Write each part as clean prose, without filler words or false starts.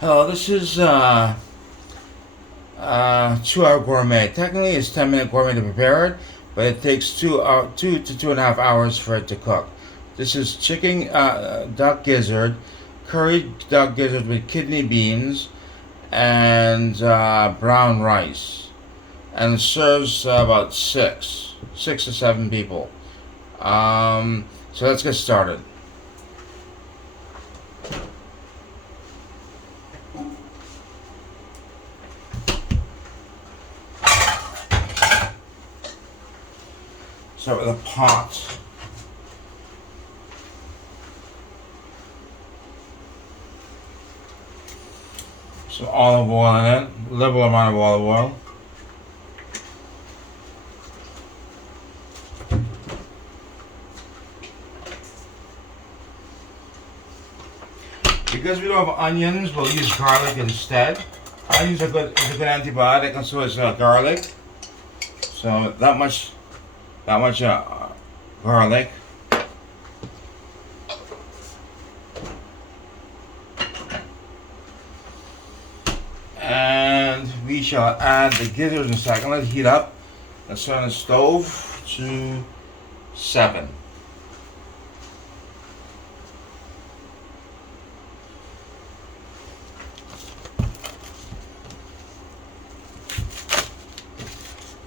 Hello, this is 2 hour gourmet. Technically, it's 10-minute gourmet to prepare it, but it takes 2 to 2.5 hours for it to cook. This is chicken duck gizzard, curried duck gizzard with kidney beans and brown rice, and it serves about six to seven people. So let's get started. Start with a pot. Some olive oil in it, liberal amount of olive oil. Because we don't have onions, we'll use garlic instead. Onions are good, is a good antibiotic, and so is garlic. So that much garlic. And we shall add the gizzard in a second. Let it heat up. Let's turn the stove to 7.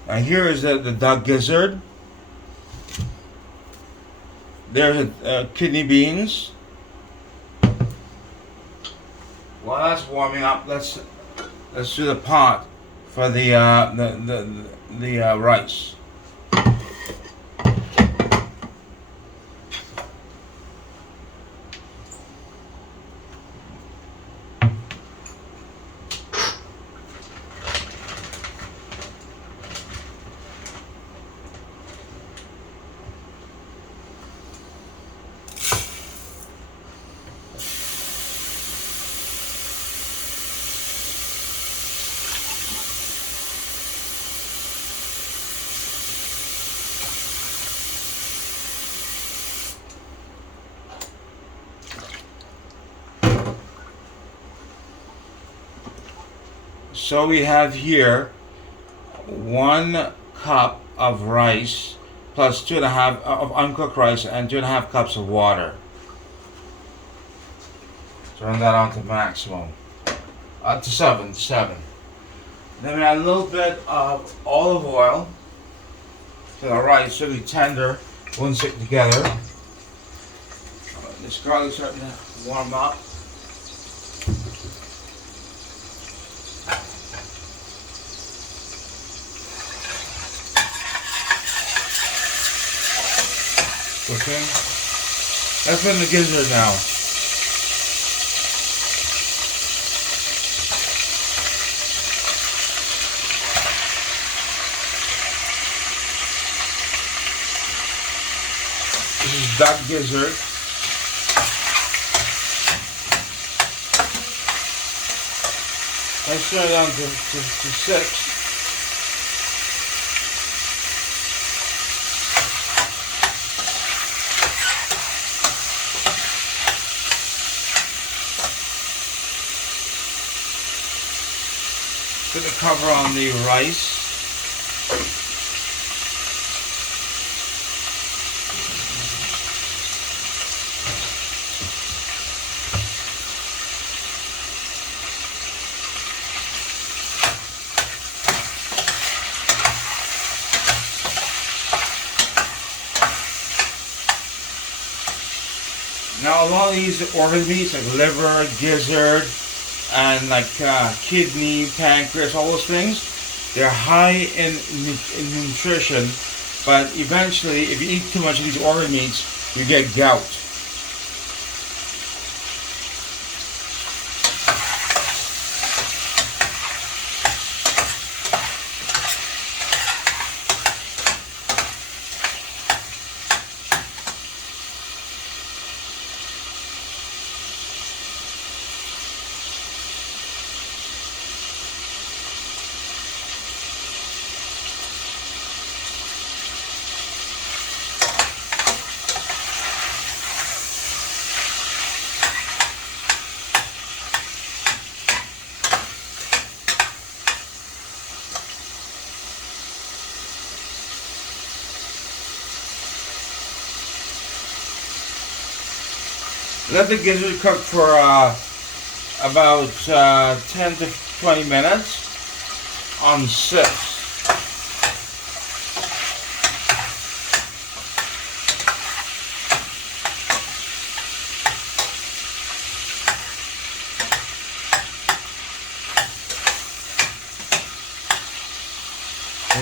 Now here is the duck gizzard. There's kidney beans. While that's warming up, let's do the pot for the rice. So we have here 1 cup of rice plus 2.5 of uncooked rice and 2.5 cups of water. Turn that on to maximum. To 7. Then we add a little bit of olive oil to the rice so it'll be tender, won't stick together. This garlic's starting to warm up. Okay, let's put in the gizzard now. This is duck gizzard. Let's turn it down to 6. Put the cover on the rice. Now a lot of these organ meats like liver, gizzard, and like kidney, pancreas, all those things, they're high in nutrition, but eventually if you eat too much of these organ meats, you get gout. Let the gizzard cook for about 10 to 20 minutes on 6.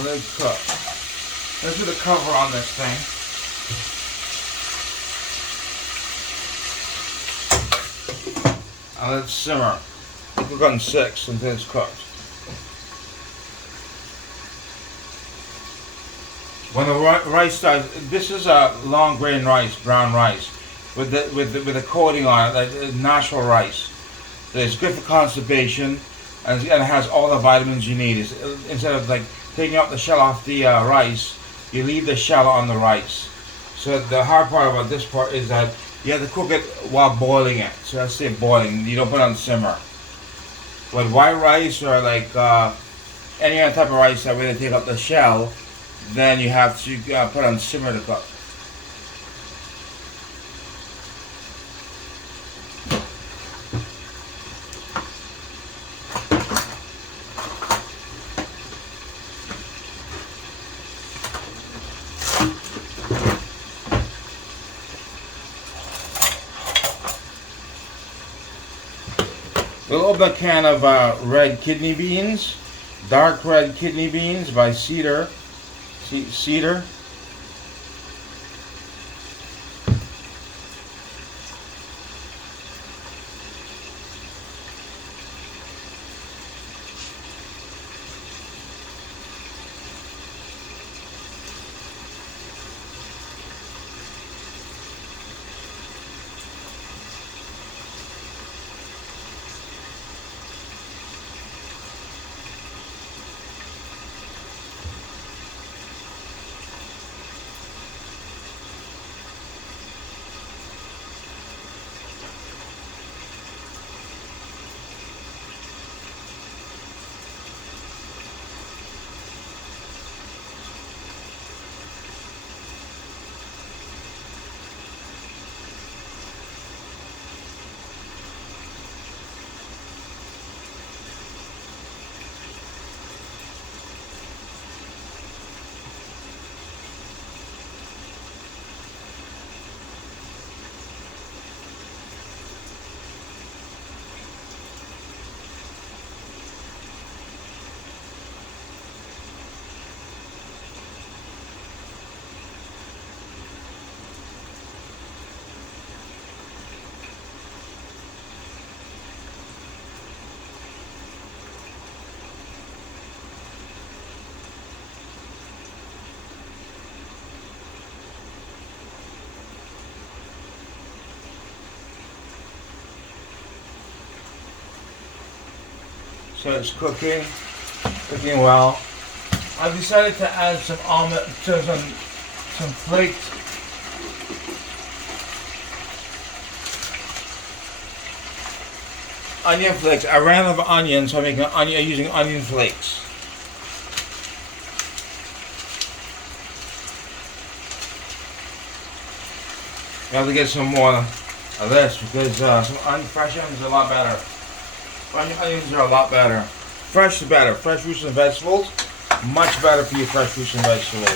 Let it cook. Let's put the cover on this thing. And let it simmer. Cook on 6 until it's cooked. When the rice starts, this is a long grain rice, brown rice, with a coating on it, like natural rice. So it's good for constipation, and it has all the vitamins you need. Instead of like taking out the shell off the rice, you leave the shell on the rice. So the hard part about this part is that you have to cook it while boiling it. So let's say boiling, you don't put it on simmer. With white rice or like any other type of rice that really take out the shell, then you have to put on simmer to cook. We'll open a can of red kidney beans, dark red kidney beans by Cedar. So it's cooking well. I've decided to add some some flaked onion flakes. I ran out of onions, so I'm using onion flakes. You have to get some more of this because some fresh onions are a lot better. Onions are a lot better. Fresh is better. Fresh fruits and vegetables, much better for your fresh fruits and vegetables.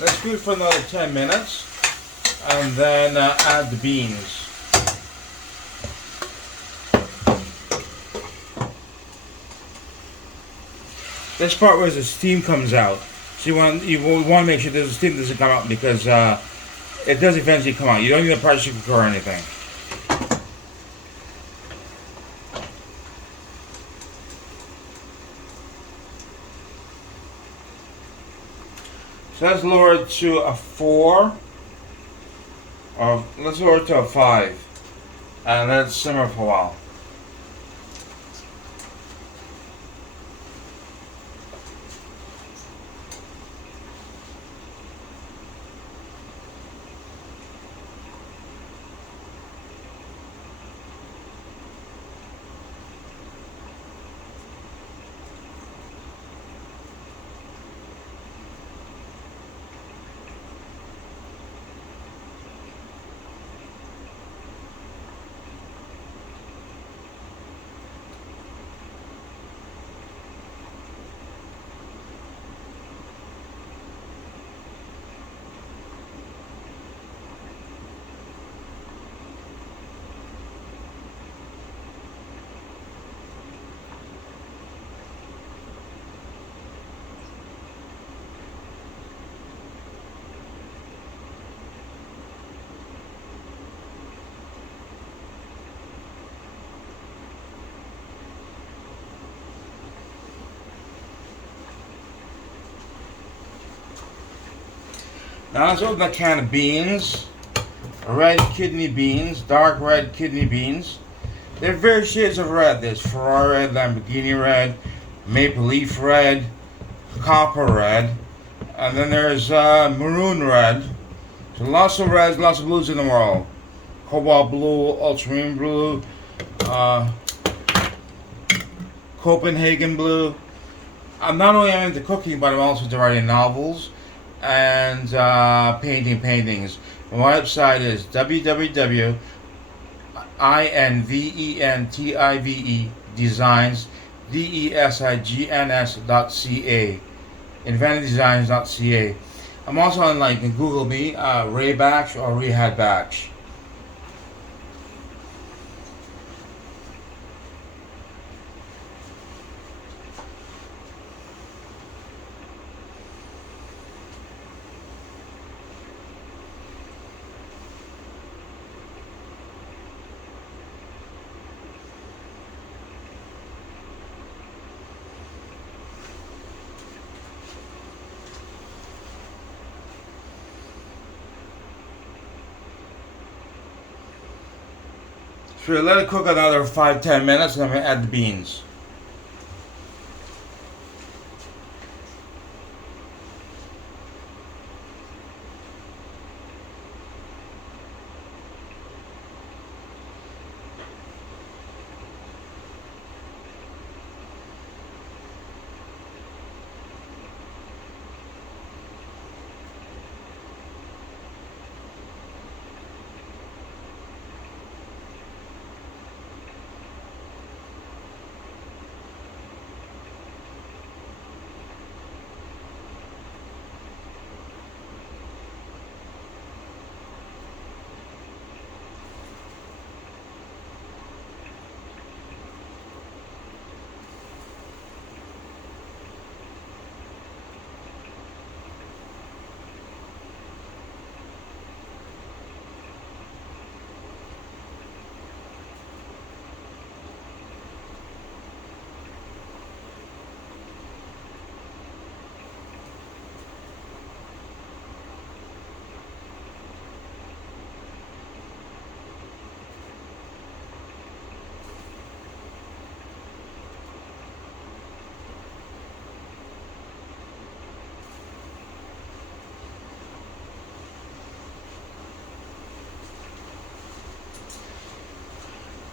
Let's do it for another 10 minutes and then add the beans. This part where the steam comes out, so you want to make sure that the steam doesn't come out because it does eventually come out. You don't need a pressure cooker or anything. So let's lower it to a 4, or let's lower it to a 5, and let it simmer for a while. Now let's open a can of beans. Red kidney beans, dark red kidney beans. There are various shades of red. There's Ferrari red, Lamborghini red, maple leaf red, copper red, and then there's maroon red. So lots of reds, lots of blues in the world. Cobalt blue, ultramarine blue, Copenhagen blue. I'm not only into cooking, but I'm also into writing novels and painting paintings. My website is www.inventive designs designs.ca, inventivedesigns.ca. I'm also on, like, Google me, Ray Batch or Rehad Batch. So let it cook another 5-10 minutes, and then we add the beans.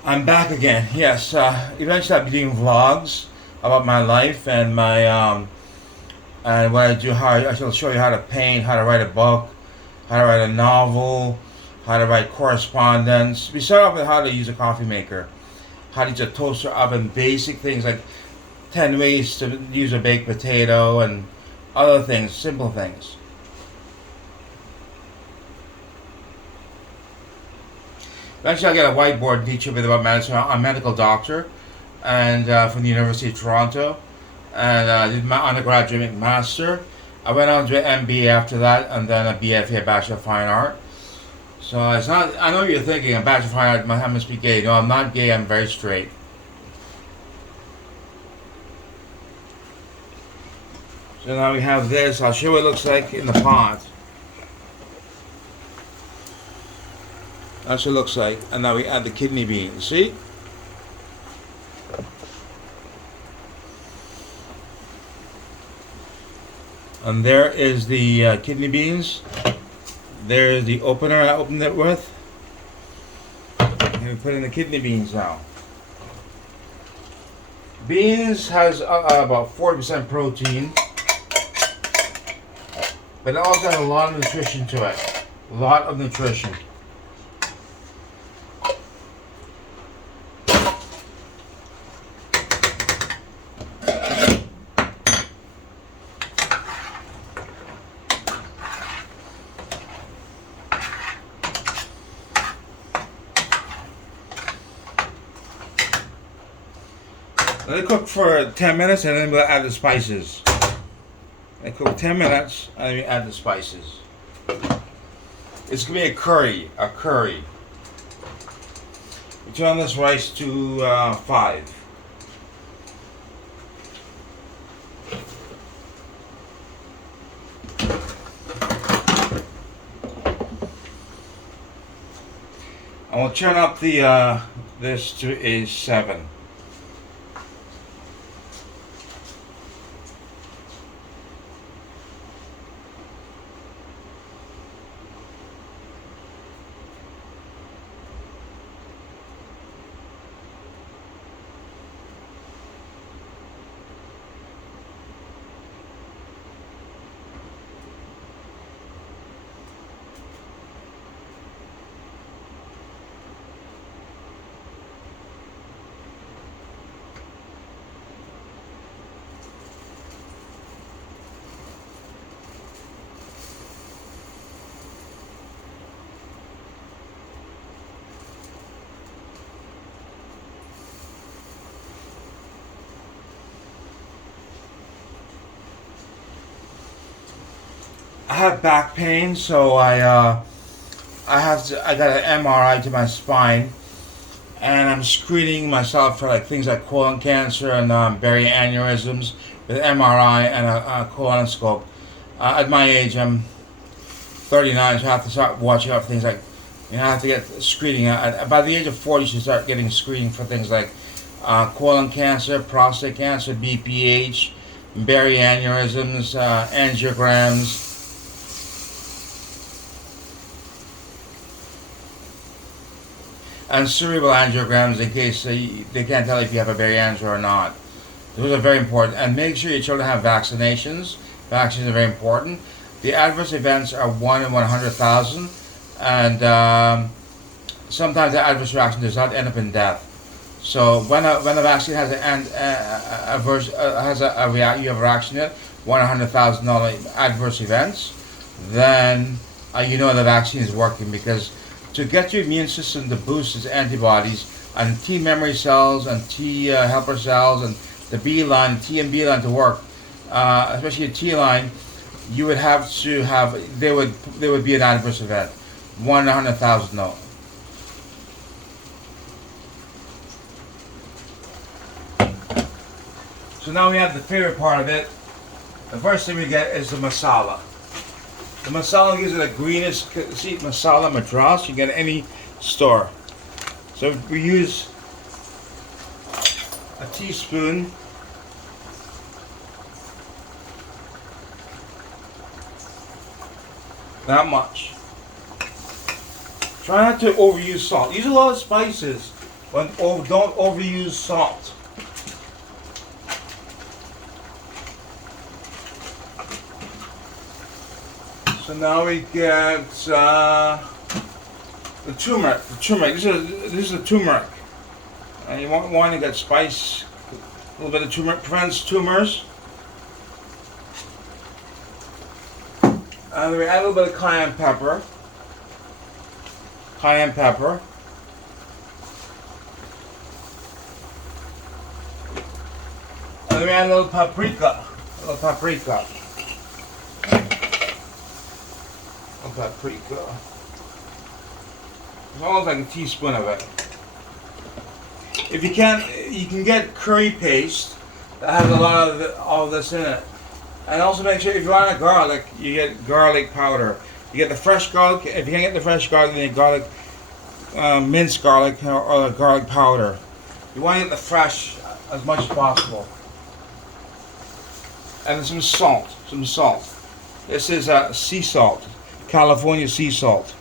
I'm back again. Yes, eventually I'll be doing vlogs about my life and my and what I do. How I shall show you how to paint, how to write a book, how to write a novel, how to write correspondence. We start off with how to use a coffee maker, how to use a toaster oven, basic things like 10 ways to use a baked potato and other things, simple things. Eventually, I get a whiteboard to teach you a bit about medicine. I'm a medical doctor, and from the University of Toronto, and I did my undergraduate master. I went on to an MBA after that, and then a BFA, Bachelor of Fine Art. So it's not. I know you're thinking a Bachelor of Fine Art. I must be gay. No, I'm not gay. I'm very straight. So now we have this. I'll show you what it looks like in the pot. That's what it looks like. And now we add the kidney beans. See? And there is the kidney beans. There's the opener I opened it with. And we put in the kidney beans now. Beans has about 40% protein. But it also has a lot of nutrition to it. A lot of nutrition. Let it cook for 10 minutes and then we'll add the spices. Let it cook 10 minutes and then we add the spices. It's going to be a curry. We turn this rice to 5. And we'll turn up the this to a 7. I have back pain, so I got an MRI to my spine, and I'm screening myself for like things like colon cancer and berry aneurysms with MRI and a colonoscope. At my age, I'm 39, so I have to start watching out for things like, I have to get screening. By the age of 40, you should start getting screening for things like colon cancer, prostate cancer, BPH, berry aneurysms, angiograms. And cerebral angiograms in case they can't tell if you have a berry angio or not. Those are very important. And make sure your children have vaccinations. Vaccines are very important. The adverse events are 1 in 100,000, and sometimes the adverse reaction does not end up in death. So when a vaccine has you have a reaction in it, 100,000 adverse events, then you know the vaccine is working, because to get your immune system to boost its antibodies and T memory cells and T helper cells and the B line, T and B line to work, especially the T line, you would have to have, there would be an adverse event. 1 in 100,000, no. So now we have the favorite part of it. The first thing we get is the masala. The masala gives it a greenish, see, masala madras, you get any store. So we use a teaspoon not much. Try not to overuse salt. Use a lot of spices, but don't overuse salt. So now we get the turmeric. This is the turmeric, and you want to get spice. A little bit of turmeric prevents tumors. And we add a little bit of cayenne pepper. Cayenne pepper. And then we add a little paprika. Paprika. It's almost like a teaspoon of it. If you can, you can get curry paste that has a lot of all this in it. And also make sure if you want a garlic, you get garlic powder. You get the fresh garlic. If you can't get the fresh garlic, you get garlic, minced garlic or garlic powder. You want to get the fresh as much as possible. And some salt. This is sea salt. California sea salt.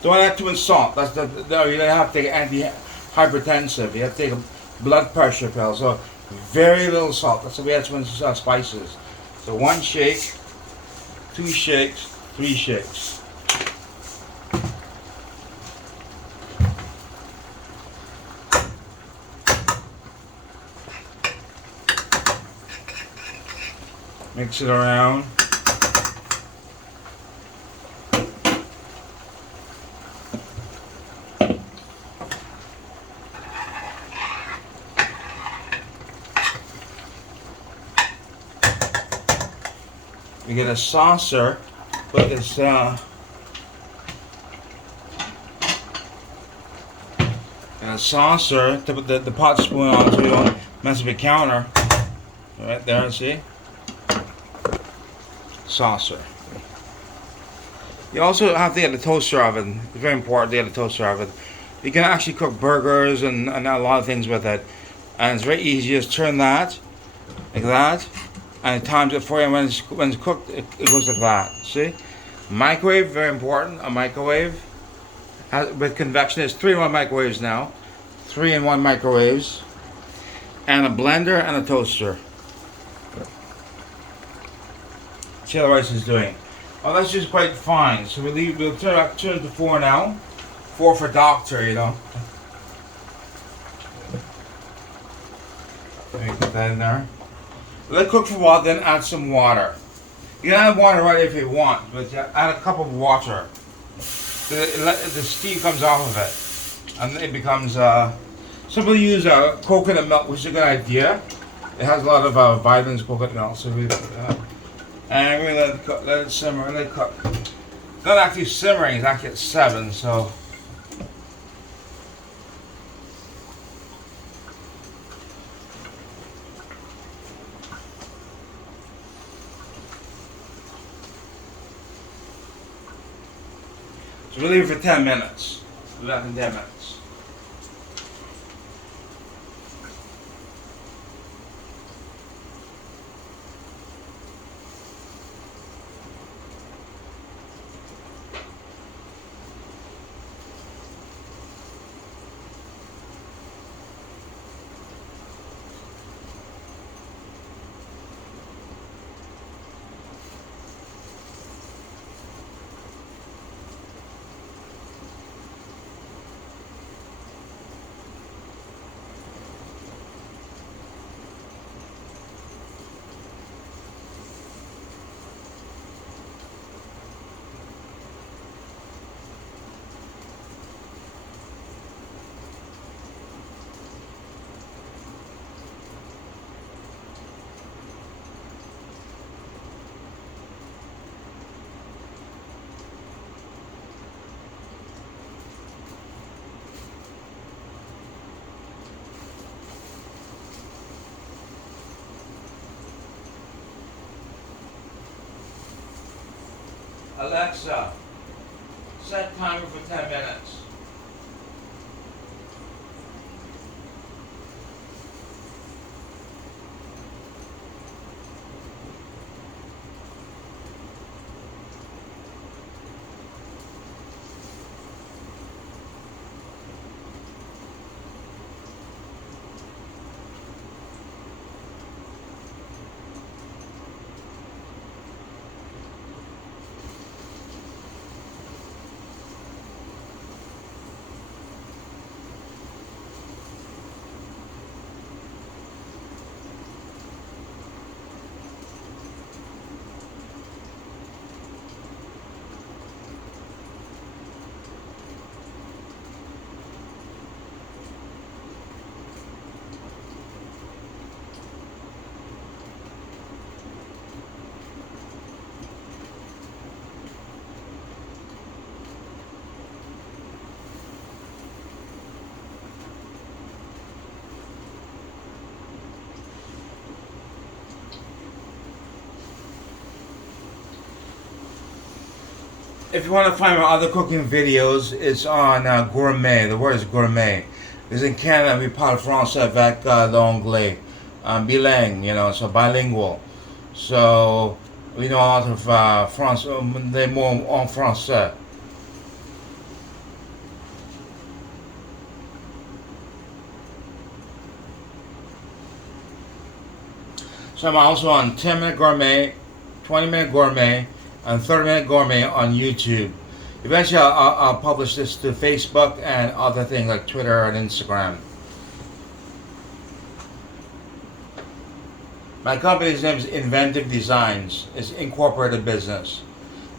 Don't add too much salt. You don't have to take antihypertensive. You have to take a blood pressure pill. So very little salt. That's why we add too much spices. So 1 shake, 2 shakes, 3 shakes. Mix it around. We get a saucer, put this and a saucer to put the pot spoon on so you don't mess up your counter. Right there, see? Saucer. You also have to get the toaster oven. It's very important to get a toaster oven. You can actually cook burgers and a lot of things with it. And it's very easy. Just turn that like that, and it times it for you. When it's cooked, it goes like that. See? Microwave, very important. A microwave. With convection, there's 3-in-1 microwaves now. 3-in-1 microwaves. And a blender and a toaster. See how the rice is doing. Oh, that's just quite fine. So we'll turn it to 4 now. 4 for doctor, you know. Let me put that in there. Let it cook for a while, then add some water. You can add water right if you want, but add a cup of water. The steam comes off of it, and it becomes. Some people use coconut milk, which is a good idea. It has a lot of vitamins, coconut milk. So and we let it simmer, let it cook. It's not actually simmering; it's actually at 7. So. So we'll leave it for 10 minutes. We'll be back in 10 minutes. Alexa, set timer for 10 minutes. If you want to find my other cooking videos, it's on gourmet. The word is gourmet. Because in Canada, we parle français avec l'anglais. Bilingue, you know, so bilingual. So, we know a lot of les mots en français. So I'm also on 10-minute gourmet, 20-minute gourmet, and 30-minute gourmet on YouTube. Eventually I'll publish this to Facebook and other things like Twitter and Instagram. My company's name is Inventive Designs. It's an incorporated business.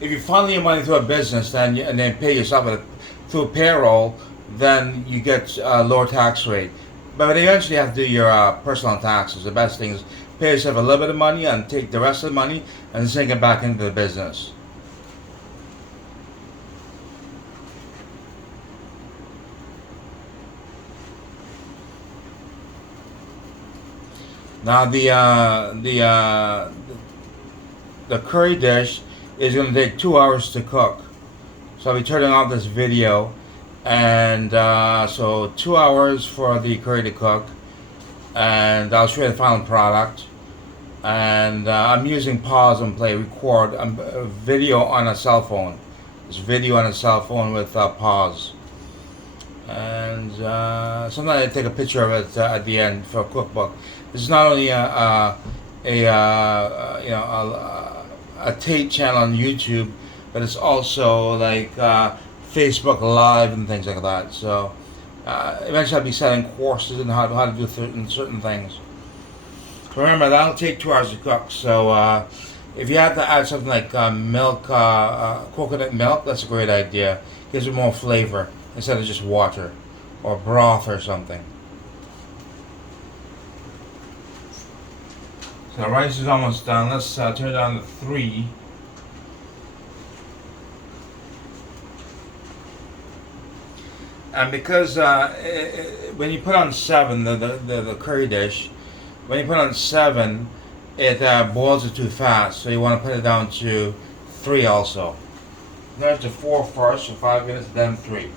If you funnel your money through a business and then pay yourself through payroll, then you get a lower tax rate. But eventually you have to do your personal taxes. The best thing is pay yourself a little bit of money and take the rest of the money and sink it back into the business. Now the curry dish is going to take 2 hours to cook. So I'll be turning off this video, and so 2 hours for the curry to cook, and I'll show you the final product. And I'm using pause and play, record a video on a cell phone. This video on a cell phone with pause. And sometimes I take a picture of it at the end for a cookbook. This is not only a Tate channel on YouTube, but it's also like Facebook Live and things like that. So eventually I'll be selling courses on how to do certain things. So remember, that'll take 2 hours to cook. So if you have to add something like milk, coconut milk, that's a great idea. Gives it more flavor instead of just water or broth or something. So the rice is almost done. Let's turn it down to 3. And because when you put on 7, the curry dish, when you put on 7, it boils it too fast. So you want to put it down to 3 also. There's to 4 first, so 5 minutes, then 3.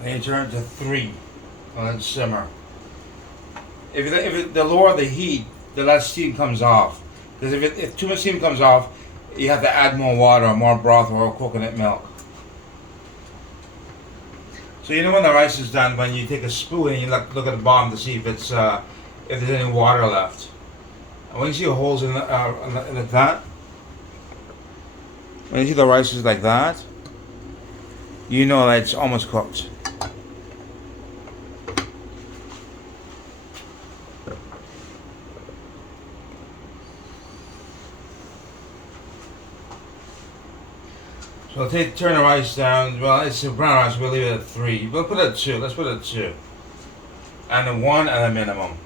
Then you turn it to 3, and let it simmer. The lower the heat, the less steam comes off. Because if too much steam comes off, you have to add more water, more broth, or coconut milk. So you know when the rice is done, when you take a spoon and you look at the bottom to see if there's any water left. And when you see holes in like that, when you see the rice is like that, you know that it's almost cooked. So turn the rice down. Well, it's a brown rice. We'll leave it at 3. We'll put it at 2. Let's put it at 2. And a 1 at a minimum.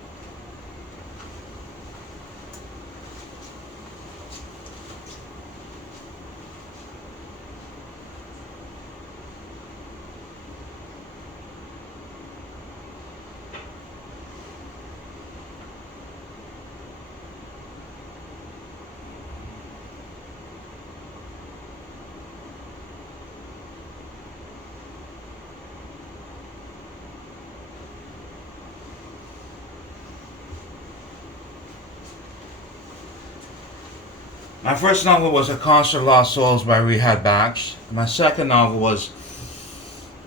My first novel was A Concert of Lost Souls by Rehad Baksh. My second novel was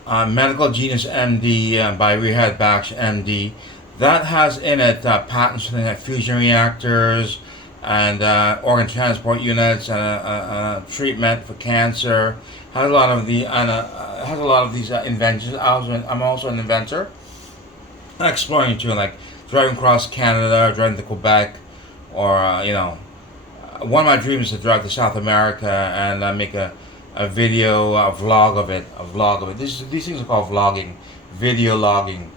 Medical Genius MD by Rehad Baksh MD. That has in it patents for like fusion reactors and organ transport units and treatment for cancer. Has a lot of these inventions. I'm also an inventor. I'm exploring too, like driving across Canada, driving to Quebec, or one of my dreams is to drive to South America and make a video, a vlog of it. These things are called vlogging, video logging.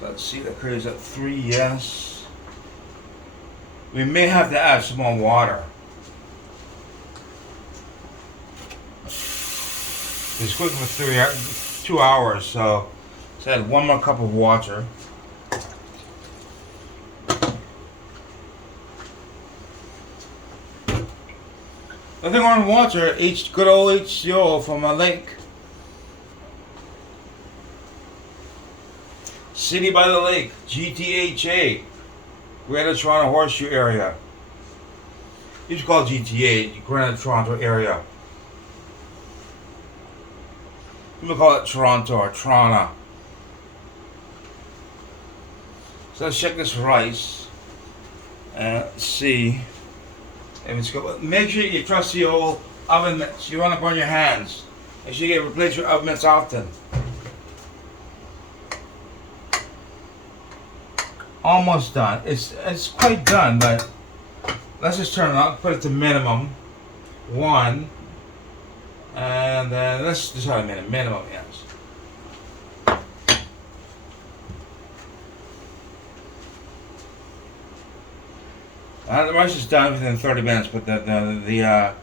So let's see, the curry's at 3, yes. We may have to add some more water. It's cooking for 2 hours, so let's add 1 more cup of water. Nothing on water, good old H2O from a lake. City by the Lake, GTHA, Greater Toronto Horseshoe Area. It's called GTA, Greater Toronto Area. People call it Toronto or Toronto. So let's check this rice and see if it's good. Make sure you trust the old oven mitts. You want to burn your hands. Make sure you replace your oven mitts often. Almost done. It's quite done, but let's just turn it on. Put it to minimum 1, and then let's just have a minute. Minimum, yes. The rice is done within 30 minutes, but the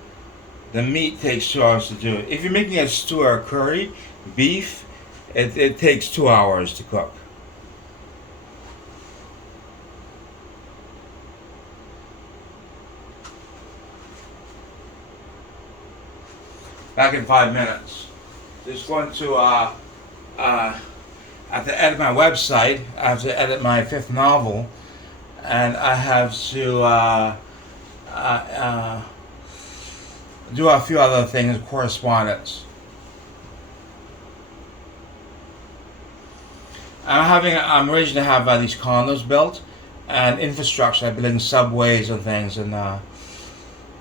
meat takes 2 hours to do it. If you're making a stew or a curry, beef, it takes 2 hours to cook. Back in 5 minutes. Just going to I have to edit my website. I have to edit my 5th novel, and I have to do a few other things, correspondence. I'm arranging to have these condos built and infrastructure. I'm building subways and things, and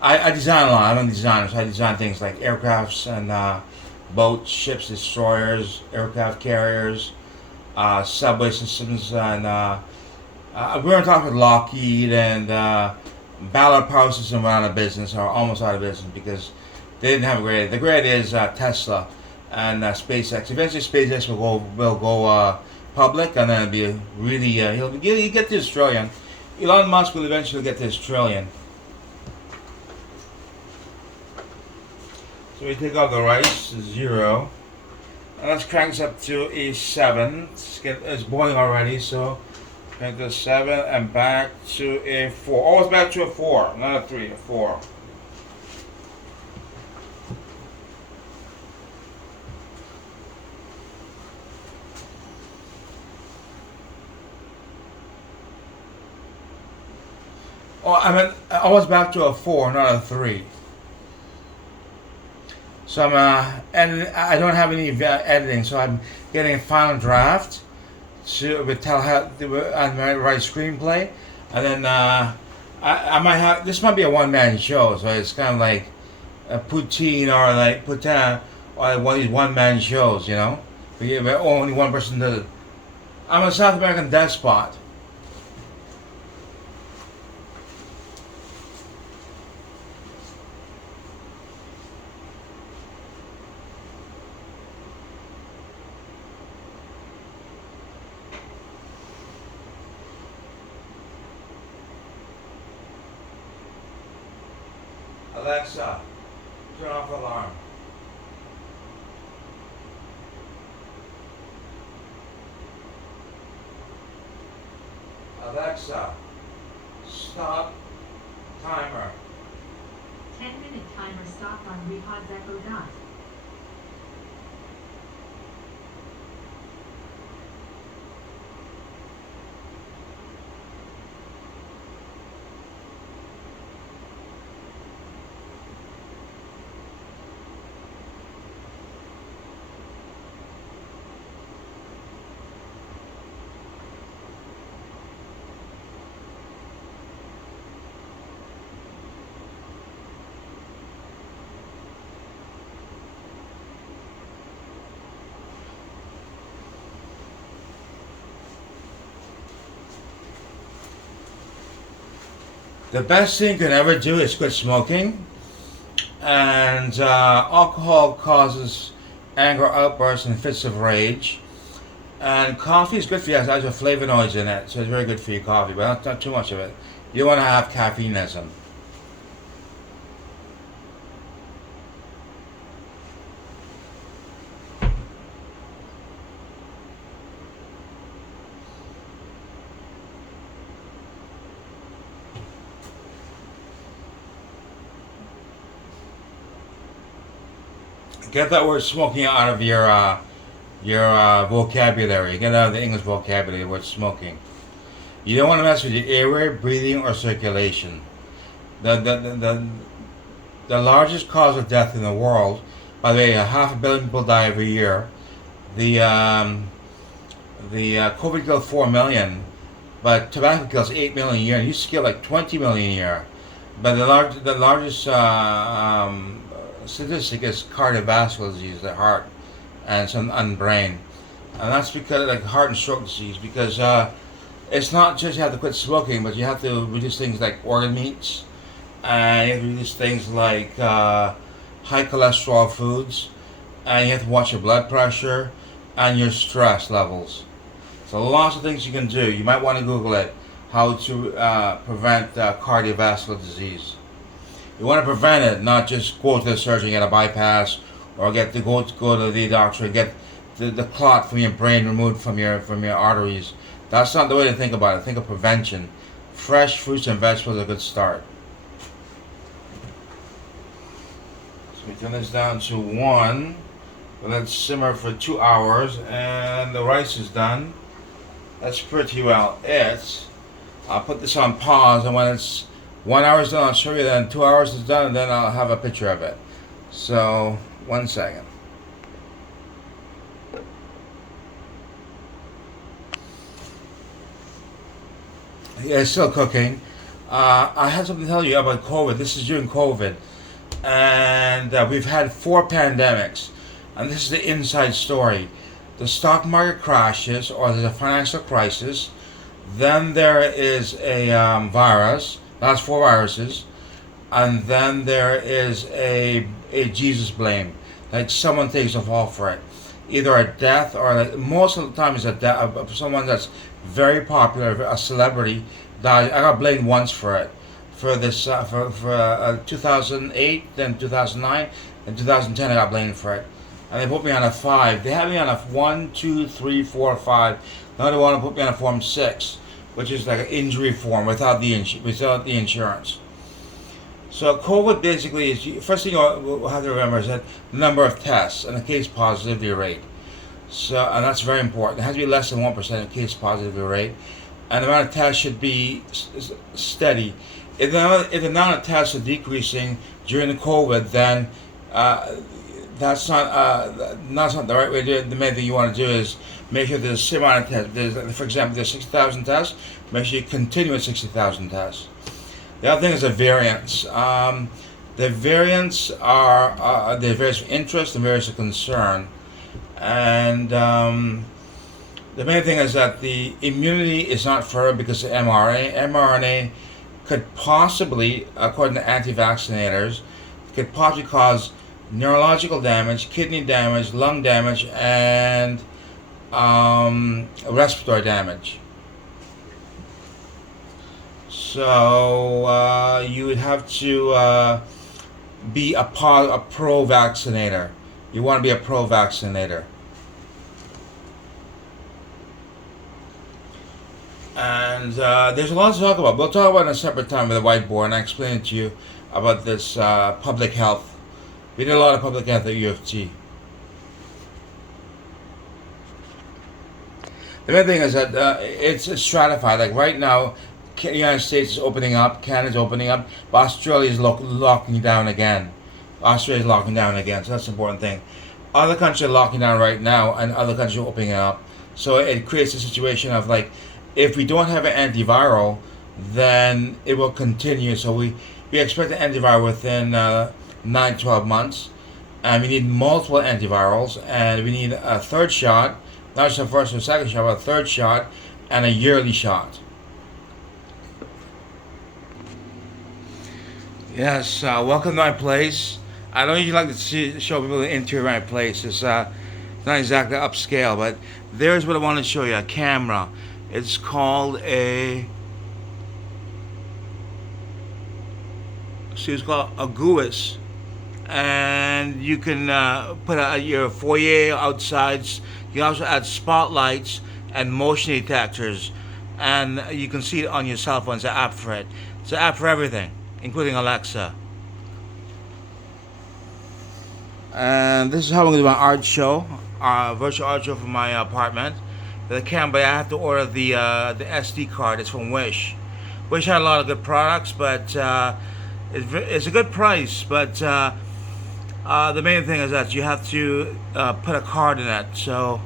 I design a lot. I'm a designer, so I design things like aircrafts and boats, ships, destroyers, aircraft carriers, subway systems, and we're on top with Lockheed and Ballard Power System went out of business, or almost out of business, because they didn't have a great idea. The great idea is Tesla and SpaceX. Eventually, SpaceX will go public, and then it'll be really he'll get to his trillion. Elon Musk will eventually get to his trillion. So we take out the rice, 0, and let's crank this up to a 7. It's boiling already, so crank to 7 and back to a 4. Oh, it's back to a 4, not a 3, a 4. Oh, I mean, I was back to a 4, not a 3. So and I don't have any editing, so I'm getting a final draft with and write screenplay, and then I might have, this might be a one-man show, so it's kind of like a poutine or like Putin or one of these one-man shows, you know, where only one person does it. I'm a South American despot. Alexa, turn off alarm. Alexa, stop timer. 10-minute timer stopped on Rehad's Echo Dot. The best thing you can ever do is quit smoking, and alcohol causes anger outbursts and fits of rage, and coffee is good for you. It has flavonoids in it, so it's very good for your coffee, but not too much of it. You don't want to have caffeineism. Get that word smoking out of your vocabulary. Get out of the English vocabulary, the word smoking. You don't want to mess with your airway, breathing, or circulation. The largest cause of death in the world, by the way, 500 million people die every year. The COVID killed 4 million, but tobacco kills 8 million a year. It used to kill like 20 million a year. But the largest statistic is cardiovascular disease, the heart and brain, and that's because like heart and stroke disease, because It's not just you have to quit smoking, but you have to reduce things like organ meats, and you have to reduce things like high cholesterol foods, and you have to watch your blood pressure and your stress levels. So lots of things you can do. You might want to Google it, how to prevent cardiovascular disease. You want to prevent it, not just go to the surgeon, get a bypass, or go to the doctor and get the clot from your brain removed from your arteries. That's not the way to think about it. Think of prevention. Fresh fruits and vegetables are a good start. So we turn this down to 1. Let it simmer for 2 hours, and the rice is done. That's pretty well it. I'll put this on pause, and when it's 1 hour is done, I'll show you. Then 2 hours is done, and then I'll have a picture of it. So 1 second. Yeah, it's still cooking. I had something to tell you about COVID. This is during COVID, and we've had 4 pandemics, and this is the inside story. The stock market crashes, or there's a financial crisis. Then there is a virus. That's 4 viruses, and then there is a Jesus blame. Like someone takes the fall for it, either a death or like most of the time it's a death of someone that's very popular, a celebrity died. I got blamed once for it, for this for 2008, then 2009, and 2010 I got blamed for it, and they put me on a 5. They had me on a 1, 2, 3, 4, 5. Now they want to put me on a form 6, which is like an injury form without the insurance. So COVID basically is, first thing you have to remember is that the number of tests and the case positivity rate. So, and that's very important. It has to be less than 1% case positivity rate, and the amount of tests should be steady. If the amount of tests are decreasing during the COVID, then that's not the right way to do it. The main thing you want to do is make sure there's the same amount of tests. For example, there's 60,000 tests. Make sure you continue at 60,000 tests. The other thing is the variants. The variants are the various of interest and various of concern, and the main thing is that the immunity is not further because of mRNA. mRNA could possibly, according to anti-vaccinators, could possibly cause neurological damage, kidney damage, lung damage, and respiratory damage. So you would have to be a pro-vaccinator. You want to be a pro-vaccinator. And there's a lot to talk about. We'll talk about it in a separate time with a whiteboard, and I explain it to you about this public health. We did a lot of public health at U of T. The main thing is that it's stratified. Like right now, the United States is opening up, Canada's opening up, but Australia is locking down again. Australia is locking down again, so that's an important thing. Other countries are locking down right now, and other countries are opening up. So it creates a situation of like, if we don't have an antiviral, then it will continue. So we expect an antiviral within 9 to 12 months, and we need multiple antivirals, and we need a third shot, not just a first or second shot, but a third shot, and a yearly shot. Yes, welcome to my place. I don't usually like to show people the interior of my place. It's not exactly upscale, but there's what I want to show you, a camera. It's called a GUIS, and you can put your foyer outsides. You can also add spotlights and motion detectors, and you can see it on your cell phone. It's an app for it. It's an app for everything, including Alexa. And this is how I'm going to do my art show, virtual art show from my apartment. The camera, I have to order the SD card. It's from Wish. Wish had a lot of good products, but it's a good price. But the main thing is that you have to put a card in it. So,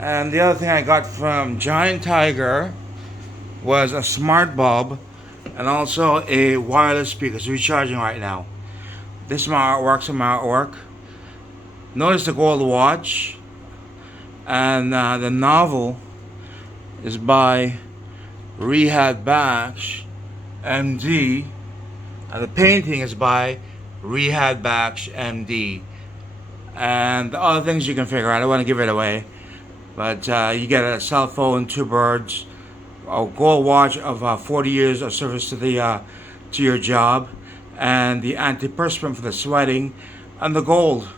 and the other thing I got from Giant Tiger was a smart bulb, and also a wireless speaker. It's recharging right now. This is my artwork. Some artwork. Notice the gold watch, and the novel is by Rehab Baksh MD, and the painting is by Rehab Baksh MD. And the other things you can figure out, I don't want to give it away, but you get a cell phone, two birds, a gold watch of 40 years of service to your job, and the antiperspirant for the sweating, and the gold.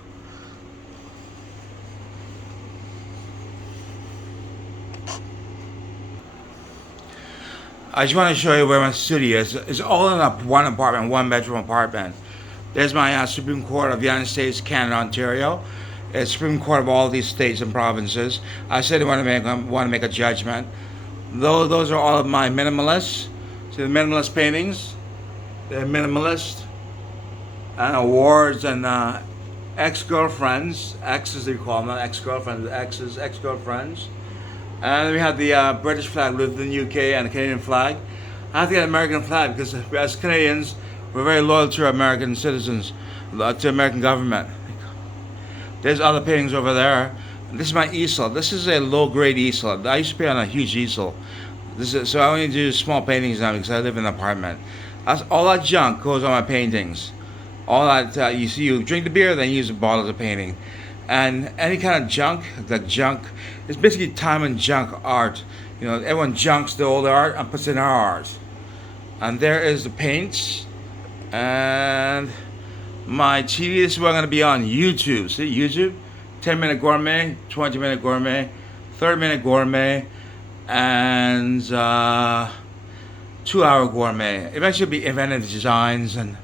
I just want to show you where my studio is. It's all in one apartment, one bedroom apartment. There's my Supreme Court of the United States, Canada, Ontario. It's Supreme Court of all these states and provinces. I said I want to make a judgment. Those are all of my minimalists. See the minimalist paintings? They're minimalist. And awards and ex-girlfriends. Exes they call them, not ex-girlfriends, exes, ex-girlfriends. And we have the British flag with the UK and the Canadian flag. I have to get an American flag because as Canadians, we're very loyal to our American citizens, to the American government. There's other paintings over there. This is my easel. This is a low-grade easel. I used to paint on a huge easel. So I only do small paintings now because I live in an apartment. All that junk goes on my paintings. All that you see, you drink the beer, then you use the bottle of painting. And any kind of junk, like junk, it's basically time and junk art. You know, everyone junks the old art and puts in our art. And there is the paints. And my TV, this is where I'm going to be on YouTube. See, YouTube? 10-minute gourmet, 20-minute gourmet, 30-minute gourmet, and 2-hour gourmet. Eventually it'll be Inventive Designs and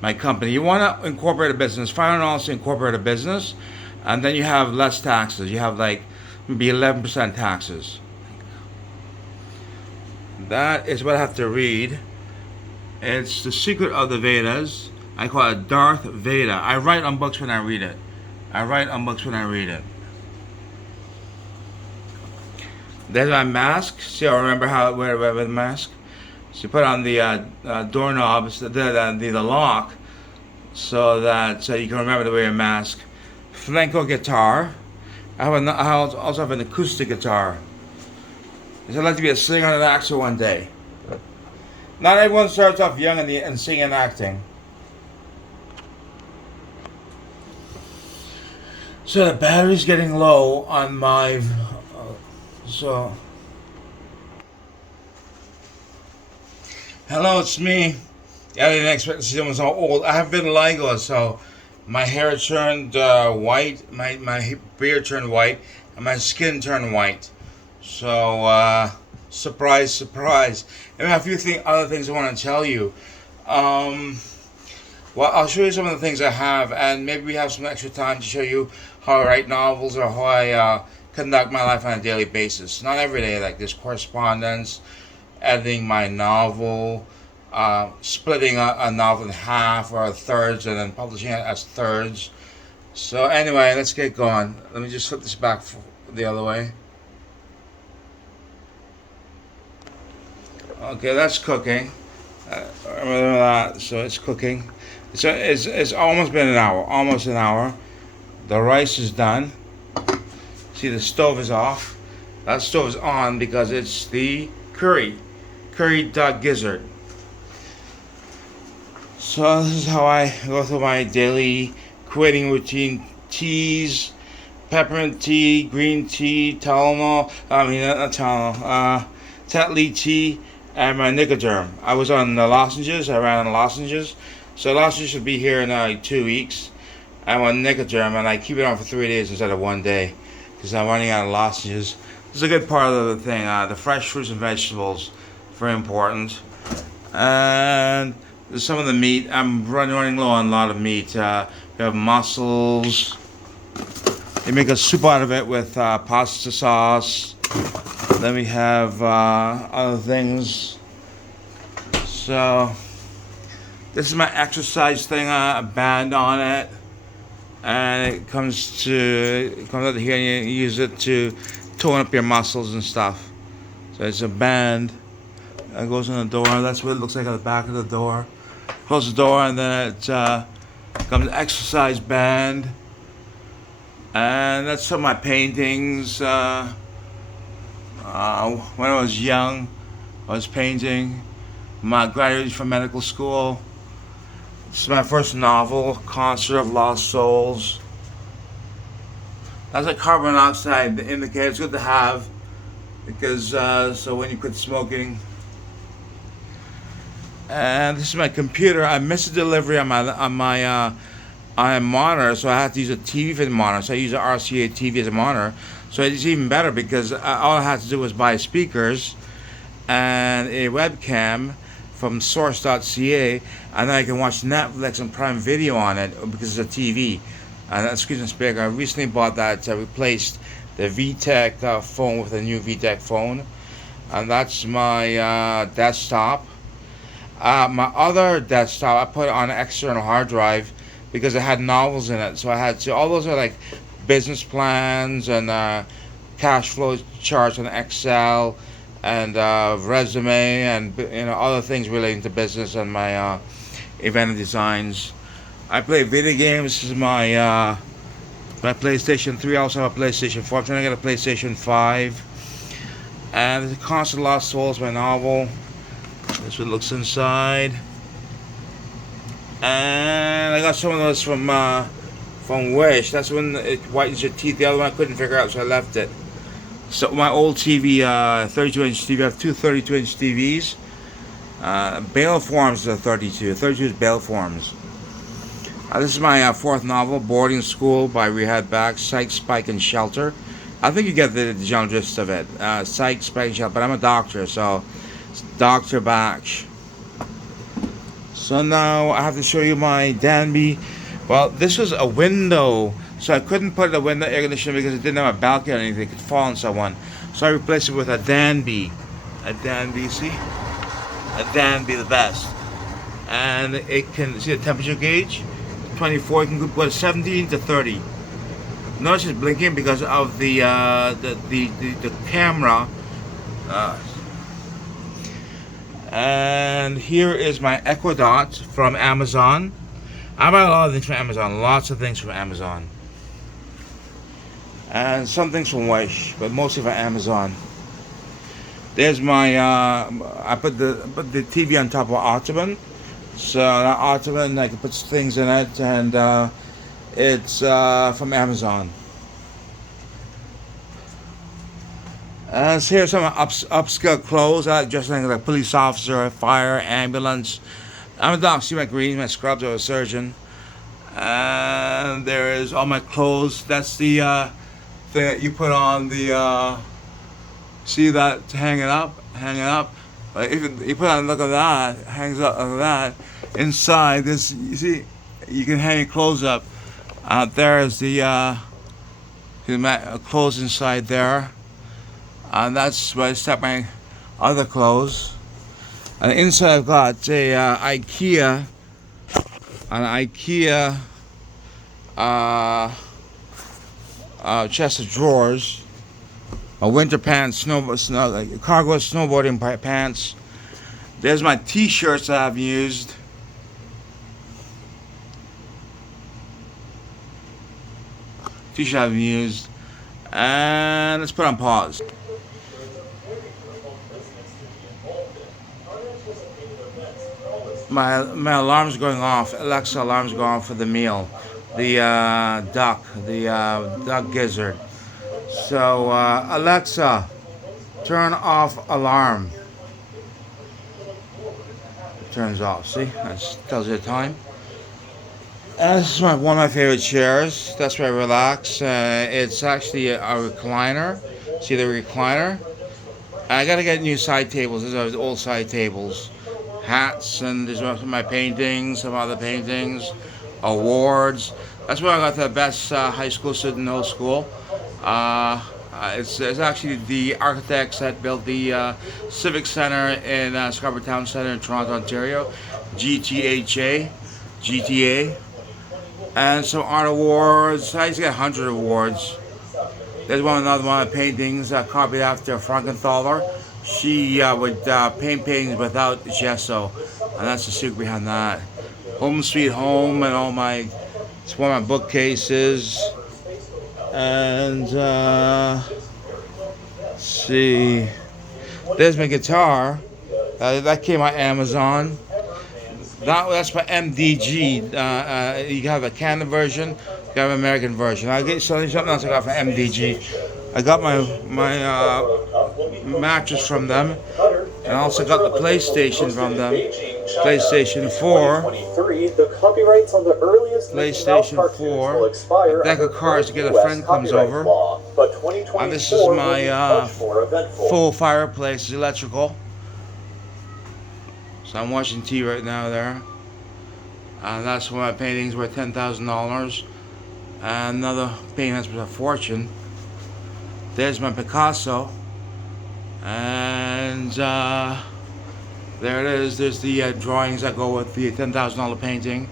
my company. You want to incorporate a business. $500 to incorporate a business. And then you have less taxes. You have like maybe 11% taxes. That is what I have to read. It's The Secret of the Vedas. I call it Darth Veda. I write on books when I read it. There's my mask. See, I remember how I wear the mask. So you put on the doorknobs, the lock, so that you can remember to wear your mask. Flamenco guitar. I also have an acoustic guitar. I'd like to be a singer and an actor one day. Not everyone starts off young and singing and acting. So the battery's getting low on my... Hello, it's me. I didn't expect to see someone so old. I have vitiligo, so my hair turned white, my beard turned white, and my skin turned white. So, surprise, surprise. And I have a few other things I want to tell you. Well, I'll show you some of the things I have, and maybe we have some extra time to show you how I write novels or how I conduct my life on a daily basis. Not every day, like this correspondence, editing my novel, splitting a novel in half or thirds and then publishing it as thirds. So anyway, let's get going. Let me just flip this back the other way. Okay, that's cooking. Remember that. So it's cooking. So it's almost been an hour. Almost an hour. The rice is done. See, the stove is off. That stove is on because it's the curried duck gizzard. So this is how I go through my daily quitting routine. Teas, peppermint tea, green tea, Tylenol. Not Tylenol. Tetley tea, and my Nicoderm. I was on the lozenges. I ran on lozenges. So lozenges should be here in like 2 weeks. I'm on Nicoderm, and I keep it on for 3 days instead of 1 day because I'm running out of lozenges. This is a good part of the thing. The fresh fruits and vegetables, very important. And some of the meat. I'm running low on a lot of meat. We have mussels. They make a soup out of it with pasta sauce. Then we have other things. So this is my exercise thing. A band on it, and it comes out here, and you use it to tone up your muscles and stuff. So it's a band that goes on the door. That's what it looks like at the back of the door. Close the door, and then it comes an exercise band. And that's some of my paintings. When I was young, I was painting. My graduated from medical school. This is my first novel, Concert of Lost Souls. That's a carbon monoxide indicator. It's good to have because so when you quit smoking. And this is my computer. I missed a delivery on my monitor, so I had to use a TV for the monitor. So I use an RCA TV as a monitor. So it's even better because all I had to do was buy speakers and a webcam from source.ca, and then I can watch Netflix and Prime Video on it because it's a TV. And that screen and speaker. I recently bought that. Replaced the VTech phone with a new VTech phone, and that's my desktop. My other desktop, I put it on an external hard drive because it had novels in it. So I had to. All those are like business plans and cash flow charts on Excel and resume and other things relating to business and my Inventive Designs. I play video games. This is my PlayStation 3. I also have a PlayStation 4. I'm trying to get a PlayStation 5. And The Concert of Lost Souls, my novel. This one looks inside. And I got some of those from Wish. That's when it whitens your teeth. The other one I couldn't figure out, so I left it. So my old TV, 32-inch TV. I have two 32-inch TVs. Bale Forms is a 32. 32 is Bale Forms. This is my fourth novel, Boarding School by Rehad Back, Psych, Spike, and Shelter. I think you get the general gist of it. Psych, Spike, and Shelter. But I'm a doctor, so it's Dr. Batch. So now I have to show you my Danby. Well, this was a window, so I couldn't put a window air conditioner because it didn't have a balcony or anything. It could fall on someone. So I replaced it with a Danby. A Danby, see? A Danby, the best. And it can, see the temperature gauge? 24, you can go to 17 to 30. Notice it's blinking because of the camera. And here is my Equidot from Amazon. I buy a lot of things from Amazon, lots of things from Amazon. And some things from Wish, but mostly from Amazon. There's my, I put the TV on top of an ottoman. So that ottoman, I can put things in it, and it's from Amazon. And so here's some upscale clothes. I like dressing like a police officer, fire, ambulance. I'm a doctor. See my green, my scrubs are a surgeon. And there is all my clothes. That's the thing that you put on the. See that hanging up? If you put on, look at that, hangs up like that. Inside this, you see, you can hang your clothes up. There's the clothes inside there. And that's where I stuck my other clothes. And inside I've got a IKEA chest of drawers. Winter pants, cargo snowboarding pants. There's my t-shirts that I've used. T-shirt I've used. And let's put on pause. My alarm's going off. Alexa alarm's going off for the meal. The duck gizzard. So, Alexa, turn off alarm. It turns off, see? That tells you the time. And this is one of my favorite chairs. That's where I relax. It's actually a recliner. See the recliner? I gotta get new side tables. These are old side tables. Hats, and there's some of my paintings, some other paintings, awards. That's where I got the best high school student in the whole school. It's actually the architects that built the Civic Center in Scarborough Town Center in Toronto, Ontario, GTA, and some art awards. I used to get 100 awards. There's another one of my paintings copied after Frankenthaler. She would paint paintings without gesso, and that's the secret behind that. Home Sweet Home and all my, it's one of my bookcases. And let's see, there's my guitar. That came on Amazon. That's by MDG. You have a Canada version, you have an American version. I'll get something else I got from MDG. I got my mattress from them, and I also got the PlayStation from them. PlayStation 4. PlayStation 4. A deck of cards to get a friend comes over. And this is my full fireplace, it's electrical. So I'm watching TV right now there. That's one of my paintings worth $10,000. Another painting that's worth a fortune. There's my Picasso. And there it is. There's the drawings that go with the $10,000 painting.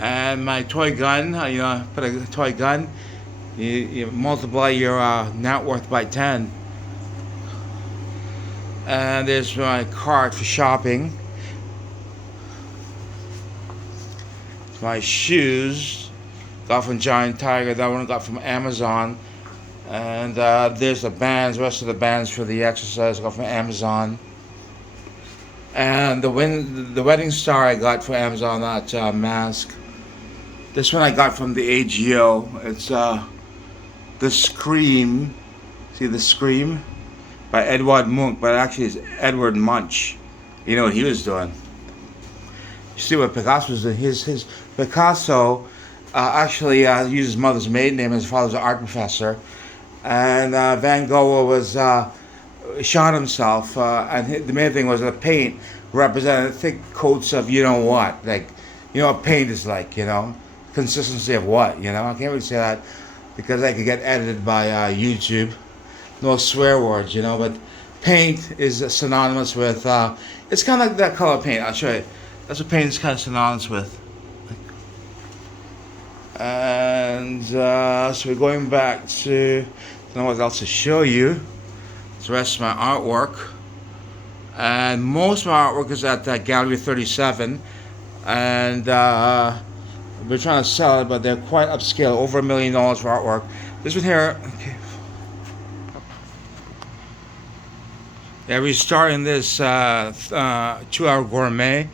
And my toy gun, put a toy gun. You multiply your net worth by 10. And there's my cart for shopping. My shoes, got from Giant Tiger. That one I got from Amazon. And there's the bands, the rest of the bands for the exercise I got from Amazon. And the wedding star I got from Amazon, that mask. This one I got from the AGO. It's The Scream. See The Scream? By Edward Munch, but actually it's Edward Munch. You know what he was doing. You see what Picasso was doing? His Picasso actually used his mother's maiden name. His father was an art professor. And Van Gogh was shot himself, and the main thing was the paint represented thick coats of you know what, like what paint is like, consistency of what, I can't really say that because I could get edited by YouTube. No swear words, but paint is synonymous with. It's kind of like that color paint. I'll show you. That's what paint is kind of synonymous with. And so we're going back to. I don't know what else to show you. It's the rest of my artwork. And most of my artwork is at Gallery 37. And we're trying to sell it, but they're quite upscale. Over $1 million for artwork. This one here. Okay. Yeah, we're starting this 2-hour gourmet.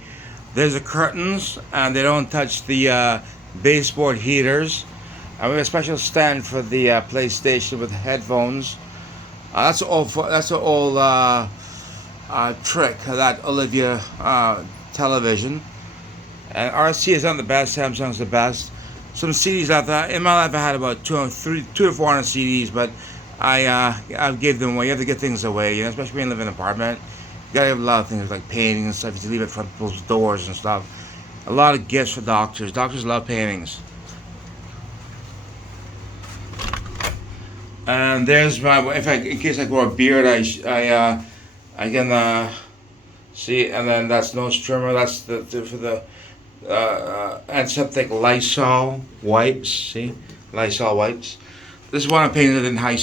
There's the curtains, and they don't touch the baseboard heaters. And we have a special stand for the PlayStation with headphones. That's an old trick, that Olivia television. And RC is not the best, Samsung's the best. Some CDs out there. In my life I had about 200 to 400 CDs, but I gave them away. You have to get things away, especially when you live in an apartment. You gotta have a lot of things like paintings and stuff. You have to leave it front of people's doors and stuff. A lot of gifts for doctors. Doctors love paintings. And there's my. In case I grow a beard, I can see. And then that's nose trimmer. That's for the antiseptic Lysol wipes. See, Lysol wipes. This is one I painted in high school.